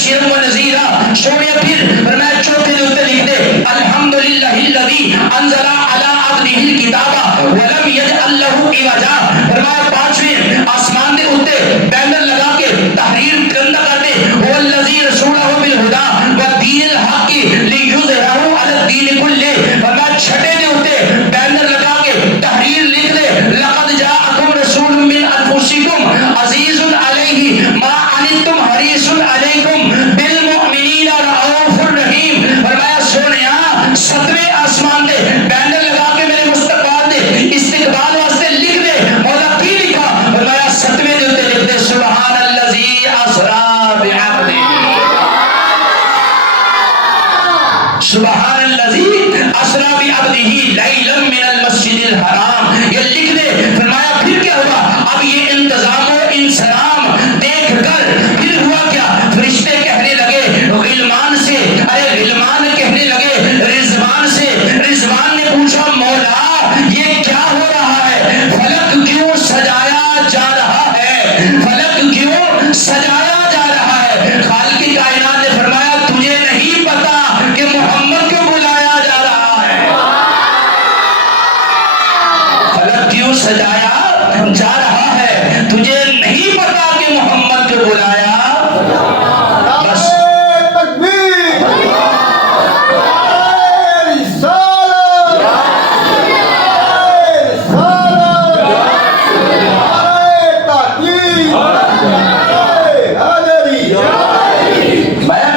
مبشرا ونذیرا. سونے پھر فرمایا چوتھے دے اوپر لکھ دے الحمدللہ الذی انزل علی عبدہ الکتاب ولم یجعل لہ عوجا. فرمایا پانچویں آسمان دے اوپر بینر لگا کے تحریر گندا کر دے هو الذی رسولہ بالہدی والدین الحق لیظہرہ علی الدین کلہ. فرمایا چھٹے دے اوپر بینر لگا کے تحریر لکھ دے لقد جاءکم رسول من انفسکم عزیز علیہ ما عنتم حریص علیکم بالمؤمنین رؤوف الرحیم. فرمایا سونیا ستویں آسمان دے بینر لگا کے میرے مستقبال دے استقبال واسطے لکھ دے. مولا کی لکھا؟ فرمایا ستویں دے اوپر لکھ دے سبحان الذی اسری بعبدہ. سبحان الذی اسری بعبدہ لیلا من المسجد الحرام. یہ لکھ دے. فرمایا پھر کیا ہوا؟ اب یہ انتظام و انسلام دیکھ کر پھر ہوا کیا؟ فرشتے کہنے لگے غلمان سے، ارے غلمان کہنے لگے رضوان سے. رضوان نے پوچھا مولا یہ کیا ہو رہا ہے؟ فلک کیوں سجایا جا رہا ہے؟ فلک کیوں سجایا جا رہا ہے؟ خالق کائنات نے فرمایا تجھے نہیں پتا کہ محمد کو بلایا جا رہا ہے. فلک کیوں سجایا جا رہا ہے؟ تجھے نہیں پتا کہ محمد کو بلایا. بس تکبیر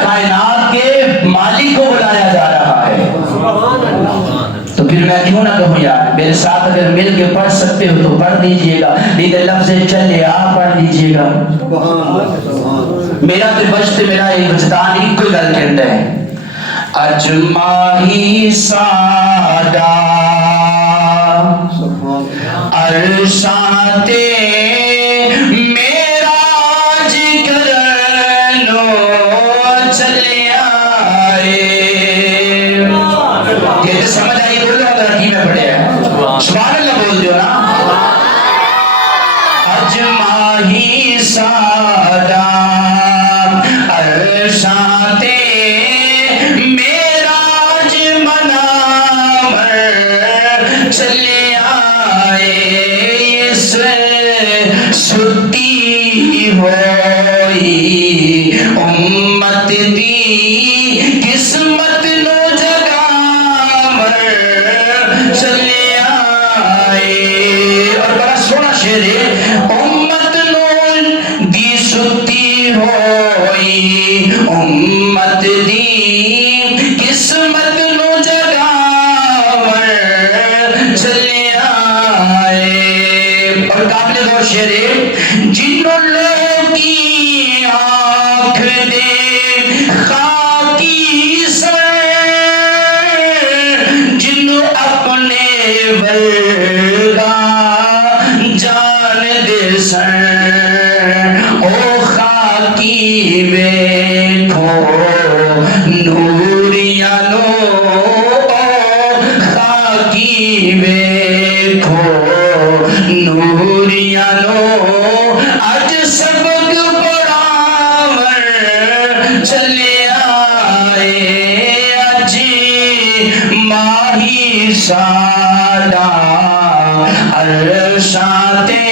کائنات کے مالک کو بلایا جا رہا ہے. تو پھر میں کیوں نہ کہوں یار میرے ساتھ اگر مل کے پڑھ سکتے ہو تو پڑھ دیجئے گا، نہیں تو لفظ چلے آپ پڑھ دیجئے گا. میرا تو بچتے میرا ایک وجدان ایک کوئی گل کہتا ہے اجماہی سادہ عرشاتے میراج کرنو چلے آئے. کہتے سمجھ آئی بولو اگر کی میں پڑھے ہیں سبحان اللہ بول دیو نا. اجماہی سادہ عرشاتے میراج منامر چلے آئے. اس ستی ہوئی امت دی قسمت نو جگامر چلے آئے. اور بڑا سونا شعر ہے امت نو دی ستی ہوئی امت دی قسمت نو جگامر چلے آئے. اور قابل غور شعر ہے جنوں لوگوں کی آنکھ دے خاکی سر جنوں اپنے ورگا جان دے سر او خاکی بیٹھو نوریانو او خاکی بیٹھو نوریانو اج سبق پڑھاور چلے آئے. اج ماہی سادہ عرشاتے